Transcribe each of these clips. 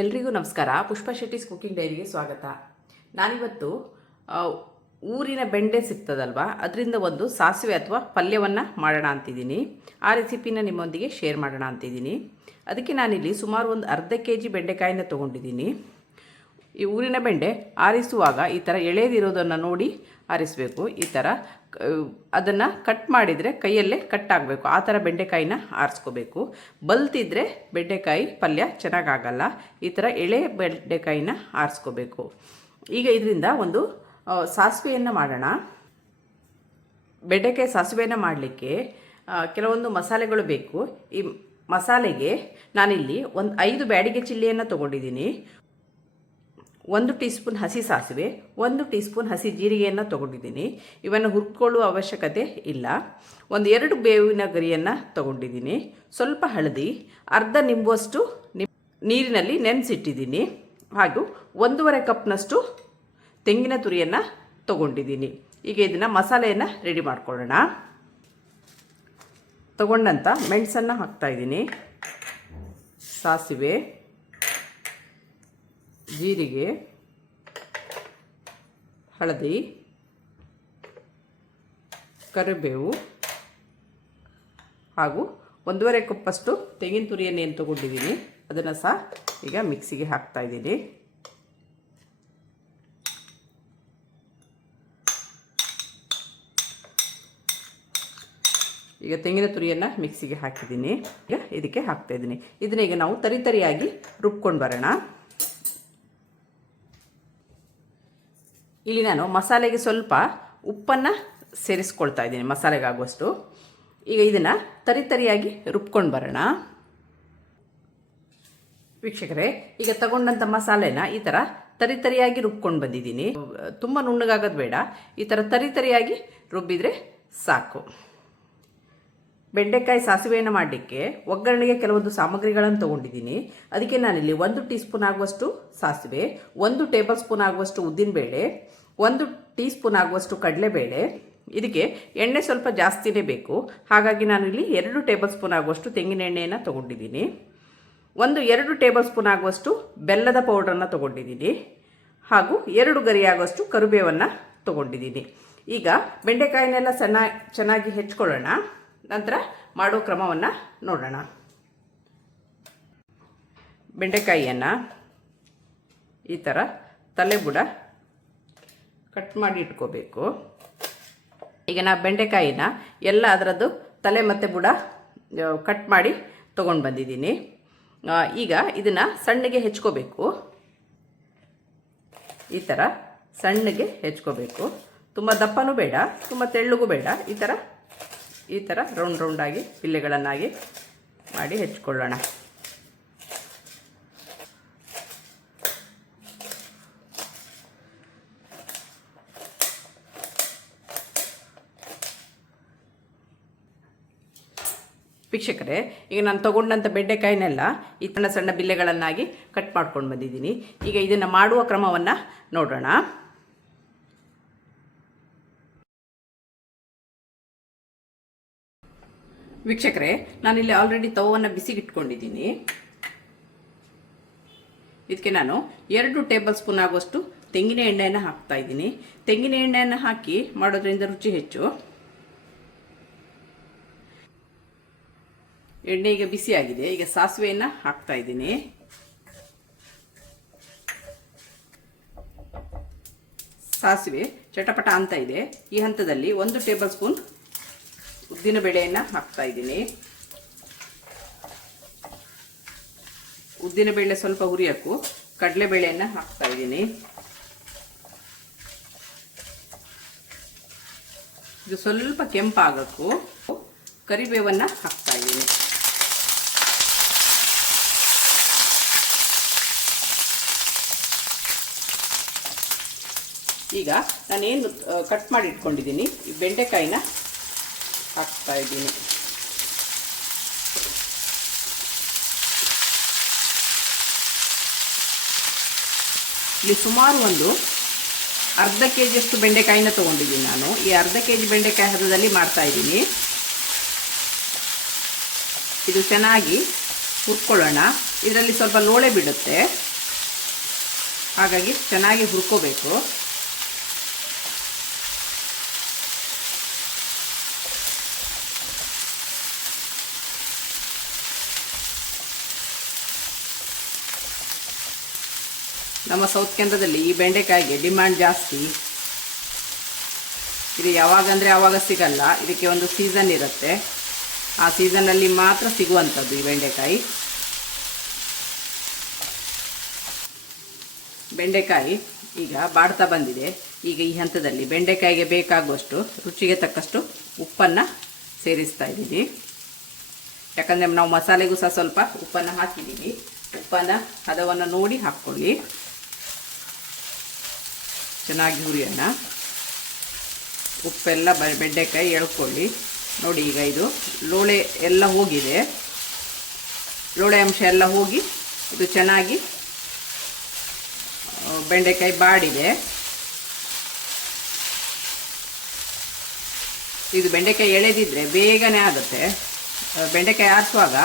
ಎಲ್ರಿಗೂ ನಮಸ್ಕಾರ. ಪುಷ್ಪಾ ಶೆಟ್ಟಿಸ್ ಕುಕಿಂಗ್ ಡೈರಿಗೆ ಸ್ವಾಗತ. ನಾನಿವತ್ತು ಊರಿನ ಬೆಂಡೆ ಸಿಗ್ತದಲ್ವಾ, ಅದರಿಂದ ಒಂದು ಸಾಸಿವೆ ಅಥವಾ ಪಲ್ಯವನ್ನು ಮಾಡೋಣ ಅಂತಿದ್ದೀನಿ. ಆ ರೆಸಿಪಿನ ನಿಮ್ಮೊಂದಿಗೆ ಶೇರ್ ಮಾಡೋಣ ಅಂತಿದ್ದೀನಿ. ಅದಕ್ಕೆ ನಾನಿಲ್ಲಿ ಸುಮಾರು ಒಂದು ಅರ್ಧ ಕೆಜಿ ಬೆಂಡೆಕಾಯಿನ ತೊಗೊಂಡಿದ್ದೀನಿ. ಈ ಊರಿನ ಬೆಂಡೆ ಆರಿಸುವಾಗ ಈ ಥರ ಎಳೆದಿರೋದನ್ನು ನೋಡಿ ಆರಿಸಬೇಕು. ಈ ಥರ ಅದನ್ನು ಕಟ್ ಮಾಡಿದರೆ ಕೈಯಲ್ಲೇ ಕಟ್ ಆಗಬೇಕು. ಆ ಥರ ಬೆಂಡೆಕಾಯಿನ ಆರಿಸ್ಕೋಬೇಕು. ಬಲ್ತಿದ್ರೆ ಬೆಂಡೆಕಾಯಿ ಪಲ್ಯ ಚೆನ್ನಾಗಾಗಲ್ಲ. ಈ ಥರ ಎಳೆ ಬೆಂಡೆಕಾಯಿನ ಆರಿಸ್ಕೋಬೇಕು. ಈಗ ಇದರಿಂದ ಒಂದು ಸಾಸಿವೆಯನ್ನು ಮಾಡೋಣ. ಬೆಂಡೆಕಾಯಿ ಸಾಸಿವೆಯನ್ನು ಮಾಡಲಿಕ್ಕೆ ಕೆಲವೊಂದು ಮಸಾಲೆಗಳು ಬೇಕು. ಈ ಮಸಾಲೆಗೆ ನಾನಿಲ್ಲಿ ಒಂದು 5 ಬ್ಯಾಡಿಗೆ ಚಿಲ್ಲಿಯನ್ನು ತೊಗೊಂಡಿದ್ದೀನಿ. 1 ಟೀ ಸ್ಪೂನ್ ಹಸಿ ಸಾಸಿವೆ, 1 ಟೀ ಸ್ಪೂನ್ ಹಸಿ ಜೀರಿಗೆಯನ್ನು ತೊಗೊಂಡಿದ್ದೀನಿ. ಇವನ್ನು ಹುರ್ಕೊಳ್ಳುವ ಅವಶ್ಯಕತೆ ಇಲ್ಲ. 2 ಬೇವಿನ ಗರಿಯನ್ನು ತೊಗೊಂಡಿದ್ದೀನಿ. ಸ್ವಲ್ಪ ಹಳದಿ, ಅರ್ಧ ನಿಂಬುವಷ್ಟು ನೀರಿನಲ್ಲಿ ನೆನೆಸಿಟ್ಟಿದ್ದೀನಿ. ಹಾಗೂ 1.5 ಕಪ್ನಷ್ಟು ತೆಂಗಿನ ತುರಿಯನ್ನು ತೊಗೊಂಡಿದ್ದೀನಿ. ಈಗ ಇದನ್ನು ಮಸಾಲೆಯನ್ನು ರೆಡಿ ಮಾಡ್ಕೊಳ್ಳೋಣ. ತೊಗೊಂಡಂಥ ಮೆಣಸನ್ನು ಹಾಕ್ತಾಯಿದ್ದೀನಿ. ಸಾಸಿವೆ, ಜೀರಿಗೆ, ಹಳದಿ, ಕರಿಬೇವು ಹಾಗೂ 1.5 ಕಪ್ಪಷ್ಟು ತೆಂಗಿನ ತುರಿಯನ್ನು ಏನು ತೊಗೊಂಡಿದ್ದೀನಿ ಅದನ್ನು ಸಹ ಈಗ ಮಿಕ್ಸಿಗೆ ಹಾಕ್ತಾಯಿದ್ದೀನಿ. ಈಗ ತೆಂಗಿನ ತುರಿಯನ್ನು ಮಿಕ್ಸಿಗೆ ಹಾಕಿದ್ದೀನಿ. ಈಗ ಇದಕ್ಕೆ ಹಾಕ್ತಾಯಿದ್ದೀನಿ. ಇದನ್ನ ಈಗ ನಾವು ತರಿಯಾಗಿ ರುಬ್ಕೊಂಡು ಬರೋಣ. ಇಲ್ಲಿ ನಾನು ಮಸಾಲೆಗೆ ಸ್ವಲ್ಪ ಉಪ್ಪನ್ನು ಸೇರಿಸ್ಕೊಳ್ತಾ ಇದ್ದೀನಿ, ಮಸಾಲೆಗಾಗುವಷ್ಟು. ಈಗ ಇದನ್ನು ತರಿಯಾಗಿ ರುಬ್ಕೊಂಡು ಬರೋಣ. ವೀಕ್ಷಕರೇ, ಈಗ ತಗೊಂಡಂಥ ಮಸಾಲೆನ ಈ ಥರ ತರಿಯಾಗಿ ರುಬ್ಕೊಂಡು ಬಂದಿದ್ದೀನಿ. ತುಂಬ ನುಣ್ಣಗಾಗೋದು ಬೇಡ, ಈ ಥರ ತರಿಯಾಗಿ ರುಬ್ಬಿದರೆ ಸಾಕು. ಬೆಂಡೆಕಾಯಿ ಸಾಸಿವೆಯನ್ನು ಮಾಡಲಿಕ್ಕೆ ಒಗ್ಗರಣೆಗೆ ಕೆಲವೊಂದು ಸಾಮಗ್ರಿಗಳನ್ನು ತೊಗೊಂಡಿದ್ದೀನಿ. ಅದಕ್ಕೆ ನಾನಿಲ್ಲಿ 1 ಟೀ ಸ್ಪೂನ್ ಆಗುವಷ್ಟು ಸಾಸಿವೆ, 1 ಟೇಬಲ್ ಸ್ಪೂನ್ ಆಗುವಷ್ಟು ಉದ್ದಿನಬೇಳೆ, 1 ಟೀ ಸ್ಪೂನ್ ಆಗುವಷ್ಟು ಕಡಲೆಬೇಳೆ. ಇದಕ್ಕೆ ಎಣ್ಣೆ ಸ್ವಲ್ಪ ಜಾಸ್ತಿನೇ ಬೇಕು. ಹಾಗಾಗಿ ನಾನಿಲ್ಲಿ 2 ಟೇಬಲ್ ಸ್ಪೂನ್ ಆಗುವಷ್ಟು ತೆಂಗಿನ ಎಣ್ಣೆಯನ್ನು ತೊಗೊಂಡಿದ್ದೀನಿ. 2 ಟೇಬಲ್ ಸ್ಪೂನ್ ಆಗುವಷ್ಟು ಬೆಲ್ಲದ ಪೌಡ್ರನ್ನು ತೊಗೊಂಡಿದ್ದೀನಿ. ಹಾಗೂ 2 ಗರಿ ಆಗುವಷ್ಟು ಕರಿಬೇವನ್ನು ತೊಗೊಂಡಿದ್ದೀನಿ. ಈಗ ಬೆಂಡೆಕಾಯಿನೆಲ್ಲ ಚೆನ್ನಾಗಿ ಹೆಚ್ಕೊಳ್ಳೋಣ. ನಂತರ ಮಾಡೋ ಕ್ರಮವನ್ನು ನೋಡೋಣ. ಬೆಂಡೆಕಾಯಿಯನ್ನು ಈ ಥರ ತಲೆ ಬುಡ ಕಟ್ ಮಾಡಿ ಇಟ್ಕೋಬೇಕು. ಈಗ ನಾ ಬೆಂಡೆಕಾಯಿನ ಎಲ್ಲ ಅದರದ್ದು ತಲೆ ಮತ್ತು ಬುಡ ಕಟ್ ಮಾಡಿ ತೊಗೊಂಡು ಬಂದಿದ್ದೀನಿ. ಈಗ ಇದನ್ನು ಸಣ್ಣಗೆ ಹೆಚ್ಕೋಬೇಕು. ಈ ಥರ ಸಣ್ಣಗೆ ಹೆಚ್ಕೋಬೇಕು. ತುಂಬ ದಪ್ಪನೂ ಬೇಡ, ತುಂಬ ತೆಳ್ಳಗೂ ಬೇಡ. ಈ ಥರ ರೌಂಡಾಗಿ ಪಿಲ್ಲೆಗಳನ್ನಾಗಿ ಮಾಡಿ ಹೆಚ್ಕೊಳ್ಳೋಣ. ವೀಕ್ಷಕರೇ, ಈಗ ನಾನು ತೊಗೊಂಡಂಥ ಬೆಂಡೆಕಾಯಿನೆಲ್ಲ ಈ ಸಣ್ಣ ಬಿಲ್ಲೆಗಳನ್ನಾಗಿ ಕಟ್ ಮಾಡ್ಕೊಂಡು ಬಂದಿದ್ದೀನಿ. ಈಗ ಇದನ್ನು ಮಾಡುವ ಕ್ರಮವನ್ನು ನೋಡೋಣ. ವೀಕ್ಷಕರೇ, ನಾನಿಲ್ಲಿ ಆಲ್ರೆಡಿ ತವವನ್ನು ಬಿಸಿಗಿಟ್ಕೊಂಡಿದ್ದೀನಿ. ಇದಕ್ಕೆ ನಾನು 2 ಟೇಬಲ್ ಸ್ಪೂನ್ ಆಗುವಷ್ಟು ತೆಂಗಿನ ಎಣ್ಣೆಯನ್ನು ಹಾಕ್ತಾ ಇದ್ದೀನಿ. ತೆಂಗಿನ ಎಣ್ಣೆಯನ್ನು ಹಾಕಿ ಮಾಡೋದ್ರಿಂದ ರುಚಿ ಹೆಚ್ಚು. ಎಣ್ಣೆ ಈಗ ಬಿಸಿಯಾಗಿದೆ. ಈಗ ಸಾಸಿವೆಯನ್ನು ಹಾಕ್ತಾ ಇದ್ದೀನಿ. ಸಾಸಿವೆ ಚಟಪಟ ಅಂತ ಇದೆ. ಈ ಹಂತದಲ್ಲಿ 1 ಟೇಬಲ್ ಸ್ಪೂನ್ ಉದ್ದಿನ ಬೇಳೆಯನ್ನು ಹಾಕ್ತಾ ಇದ್ದೀನಿ. ಉದ್ದಿನ ಬೇಳೆ ಸ್ವಲ್ಪ ಹುರಿಯಕ್ಕೂ ಕಡಲೆಬೇಳೆಯನ್ನು ಹಾಕ್ತಾ ಇದ್ದೀನಿ. ಇದು ಸ್ವಲ್ಪ ಕೆಂಪಾಗಕ್ಕೂ ಕರಿಬೇವನ್ನು ಹಾಕ್ತಾ ಇದ್ದೀನಿ. ಈಗ ನಾನೇನು ಕಟ್ ಮಾಡಿ ಇಟ್ಕೊಂಡಿದ್ದೀನಿ ಈ ಬೆಂಡೆಕಾಯಿನ ಹಾಕ್ತಾ ಇದ್ದೀನಿ. ಇಲ್ಲಿ ಸುಮಾರು ಒಂದು ಅರ್ಧ ಕೆಜಿಯಷ್ಟು ಬೆಂಡೆಕಾಯಿನ ತೊಗೊಂಡಿದ್ದೀನಿ ನಾನು. ಈ ಅರ್ಧ ಕೆಜಿ ಬೆಂಡೆಕಾಯಿ ಹದದಲ್ಲಿ ಮಾಡ್ತಾ ಇದ್ದೀನಿ. ಇದು ಚೆನ್ನಾಗಿ ಹುರ್ಕೊಳ್ಳೋಣ. ಇದರಲ್ಲಿ ಸ್ವಲ್ಪ ಲೋಳೆ ಬಿಡುತ್ತೆ, ಹಾಗಾಗಿ ಚೆನ್ನಾಗಿ ಹುರ್ಕೋಬೇಕು. ನಮ್ಮ ಸೌತ್ ಕೇಂದ್ರದಲ್ಲಿ ಈ ಬೆಂಡೆಕಾಯಿಗೆ ಡಿಮ್ಯಾಂಡ್ ಜಾಸ್ತಿ. ಇದು ಯಾವಾಗಂದರೆ ಆವಾಗ ಸಿಗಲ್ಲ, ಇದಕ್ಕೆ ಒಂದು ಸೀಸನ್ ಇರುತ್ತೆ. ಆ ಸೀಸನ್ನಲ್ಲಿ ಮಾತ್ರ ಸಿಗುವಂಥದ್ದು ಈ ಬೆಂಡೆಕಾಯಿ. ಬೆಂಡೆಕಾಯಿ ಈಗ ಬಾಡ್ತಾ ಬಂದಿದೆ. ಈಗ ಈ ಹಂತದಲ್ಲಿ ಬೆಂಡೆಕಾಯಿಗೆ ಬೇಕಾಗುವಷ್ಟು ರುಚಿಗೆ ತಕ್ಕಷ್ಟು ಉಪ್ಪನ್ನು ಸೇರಿಸ್ತಾ ಇದ್ದೀವಿ. ಯಾಕಂದರೆ ನಾವು ಮಸಾಲೆಗೂ ಸಹ ಸ್ವಲ್ಪ ಉಪ್ಪನ್ನು ಹಾಕಿದ್ದೀವಿ. ಉಪ್ಪನ್ನು ಹದವನ್ನು ನೋಡಿ ಹಾಕ್ಕೊಳ್ಳಿ. ಚೆನ್ನಾಗಿ ಹುರಿಯೋಣ. ಉಪ್ಪೆಲ್ಲ ಬೆಂಡೆಕಾಯಿ ಎಳ್ಕೊಳ್ಳಿ. ನೋಡಿ ಈಗ ಇದು ಲೋಳೆ ಎಲ್ಲ ಹೋಗಿದೆ, ಲೋಳೆ ಅಂಶ ಎಲ್ಲ ಹೋಗಿ ಇದು ಚೆನ್ನಾಗಿ ಬೆಂಡೆಕಾಯಿ ಬಾಡಿದೆ. ಇದು ಬೆಂಡೆಕಾಯಿ ಎಳೆದಿದ್ರೆ ಬೇಗನೆ ಆಗುತ್ತೆ. ಬೆಂಡೆಕಾಯಿ ಆರಿಸುವಾಗ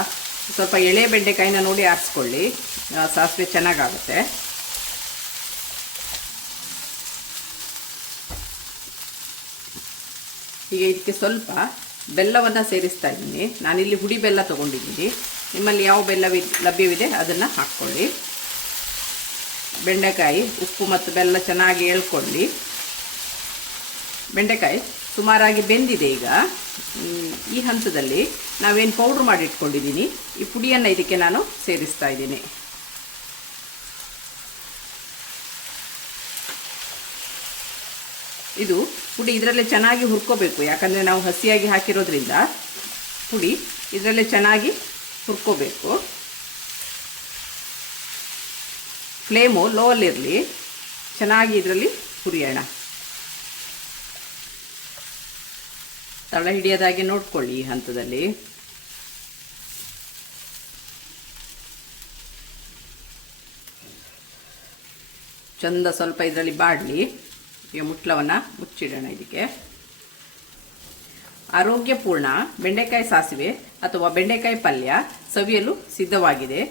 ಸ್ವಲ್ಪ ಎಳೆ ಬೆಂಡೆಕಾಯಿನ ನೋಡಿ ಆರಿಸ್ಕೊಳ್ಳಿ, ಸಾಸಿವೆ ಚೆನ್ನಾಗಾಗುತ್ತೆ. ಈಗ ಇದಕ್ಕೆ ಸ್ವಲ್ಪ ಬೆಲ್ಲವನ್ನು ಸೇರಿಸ್ತಾ ಇದ್ದೀನಿ. ನಾನಿಲ್ಲಿ ಹುಡಿ ಬೆಲ್ಲ ತೊಗೊಂಡಿದ್ದೀನಿ. ನಿಮ್ಮಲ್ಲಿ ಯಾವ ಬೆಲ್ಲ ಲಭ್ಯವಿದೆ ಅದನ್ನು ಹಾಕ್ಕೊಳ್ಳಿ. ಬೆಂಡೆಕಾಯಿ ಉಪ್ಪು ಮತ್ತು ಬೆಲ್ಲ ಚೆನ್ನಾಗಿ ಎಳ್ಕೊಳ್ಳಿ. ಬೆಂಡೆಕಾಯಿ ಸುಮಾರಾಗಿ ಬೆಂದಿದೆ. ಈಗ ಈ ಹಂತದಲ್ಲಿ ನಾವೇನು ಪೌಡ್ರ್ ಮಾಡಿ ಇಟ್ಕೊಂಡಿದ್ದೀನಿ ಈ ಪುಡಿಯನ್ನು ಇದಕ್ಕೆ ನಾನು ಸೇರಿಸ್ತಾ ಇದ್ದೀನಿ. ಇದು ಪುಡಿ ಇದರಲ್ಲೇ ಚೆನ್ನಾಗಿ ಹುರ್ಕೋಬೇಕು, ಯಾಕಂದರೆ ನಾವು ಹಸಿಯಾಗಿ ಹಾಕಿರೋದ್ರಿಂದ ಪುಡಿ ಇದರಲ್ಲೇ ಚೆನ್ನಾಗಿ ಹುರ್ಕೋಬೇಕು. ಫ್ಲೇಮು ಲೋವಲ್ಲಿರಲಿ, ಚೆನ್ನಾಗಿ ಇದರಲ್ಲಿ ಹುರಿಯೋಣ. ತಳ ಹಿಡಿಯೋದಾಗಿ ನೋಡ್ಕೊಳ್ಳಿ. ಈ ಹಂತದಲ್ಲಿ ಚಂದ ಸ್ವಲ್ಪ ಇದರಲ್ಲಿ ಬಾಡಲಿ. ಈಗ ಮುಟ್ಲವನ್ನು ಮುಚ್ಚಿಡೋಣ. ಇದಕ್ಕೆ ಆರೋಗ್ಯಪೂರ್ಣ ಬೆಂಡೆಕಾಯಿ ಸಾಸಿವೆ ಅಥವಾ ಬೆಂಡೆಕಾಯಿ ಪಲ್ಯ ಸವಿಯಲು ಸಿದ್ಧವಾಗಿದೆ.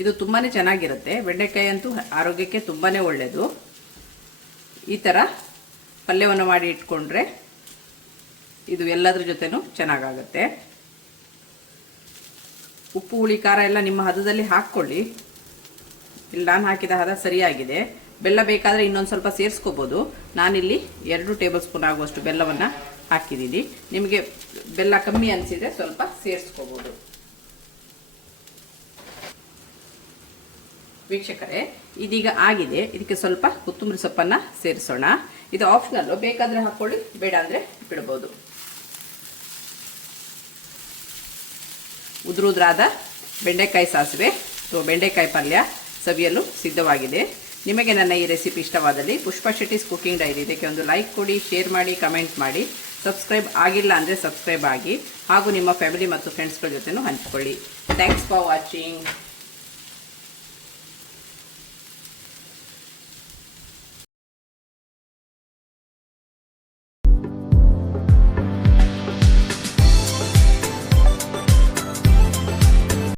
ಇದು ತುಂಬಾ ಚೆನ್ನಾಗಿರುತ್ತೆ. ಬೆಂಡೆಕಾಯಿ ಅಂತೂ ಆರೋಗ್ಯಕ್ಕೆ ತುಂಬಾ ಒಳ್ಳೆಯದು. ಈ ಥರ ಪಲ್ಯವನ್ನು ಮಾಡಿ ಇಟ್ಕೊಂಡ್ರೆ ಇದು ಎಲ್ಲದರ ಜೊತೆನೂ ಚೆನ್ನಾಗಾಗುತ್ತೆ. ಉಪ್ಪು ಹುಳಿ ಖಾರ ಎಲ್ಲ ನಿಮ್ಮ ಹದದಲ್ಲಿ ಹಾಕ್ಕೊಳ್ಳಿ. ಇಲ್ಲಿ ನಾನು ಹಾಕಿದ ಹದ ಸರಿಯಾಗಿದೆ. ಬೆಲ್ಲ ಬೇಕಾದರೆ ಇನ್ನೊಂದು ಸ್ವಲ್ಪ ಸೇರಿಸ್ಕೋಬೋದು. ನಾನಿಲ್ಲಿ 2 ಟೇಬಲ್ ಸ್ಪೂನ್ ಆಗುವಷ್ಟು ಬೆಲ್ಲವನ್ನು ಹಾಕಿದ್ದೀನಿ. ನಿಮಗೆ ಬೆಲ್ಲ ಕಮ್ಮಿ ಅನಿಸಿದರೆ ಸ್ವಲ್ಪ ಸೇರಿಸ್ಕೋಬೋದು. ವೀಕ್ಷಕರೇ, ಇದೀಗ ಆಗಿದೆ. ಇದಕ್ಕೆ ಸ್ವಲ್ಪ ಕೊತ್ತಂಬರಿ ಸೊಪ್ಪನ್ನು ಸೇರಿಸೋಣ. ಇದು ಆಪ್ಷನಲ್ಲು, ಬೇಕಾದರೆ ಹಾಕ್ಕೊಳ್ಳಿ, ಬೇಡ ಅಂದರೆ ಬಿಡ್ಬೋದು. ಉದುರುದ್ರಾದ ಬೆಂಡೆಕಾಯಿ ಸಾಸಿವೆ ಅಥವಾ ಬೆಂಡೆಕಾಯಿ ಪಲ್ಯ ಸವಿಯಲು ಸಿದ್ಧವಾಗಿದೆ. ನಿಮಗೆ ನನ್ನ ಈ ರೆಸಿಪಿ ಇಷ್ಟವಾದಲ್ಲಿ ಪುಷ್ಪಾ ಶೆಟ್ಟಿಸ್ ಕುಕಿಂಗ್ ಡೈರಿ ಇದಕ್ಕೆ ಒಂದು ಲೈಕ್ ಕೊಡಿ, ಶೇರ್ ಮಾಡಿ, ಕಮೆಂಟ್ ಮಾಡಿ. ಸಬ್ಸ್ಕ್ರೈಬ್ ಆಗಿಲ್ಲ ಅಂದರೆ ಸಬ್ಸ್ಕ್ರೈಬ್ ಆಗಿ, ಹಾಗೂ ನಿಮ್ಮ ಫ್ಯಾಮಿಲಿ ಮತ್ತು ಫ್ರೆಂಡ್ಸ್ಗಳ ಜೊತೆನೂ ಹಂಚಿಕೊಳ್ಳಿ. Thanks for watching.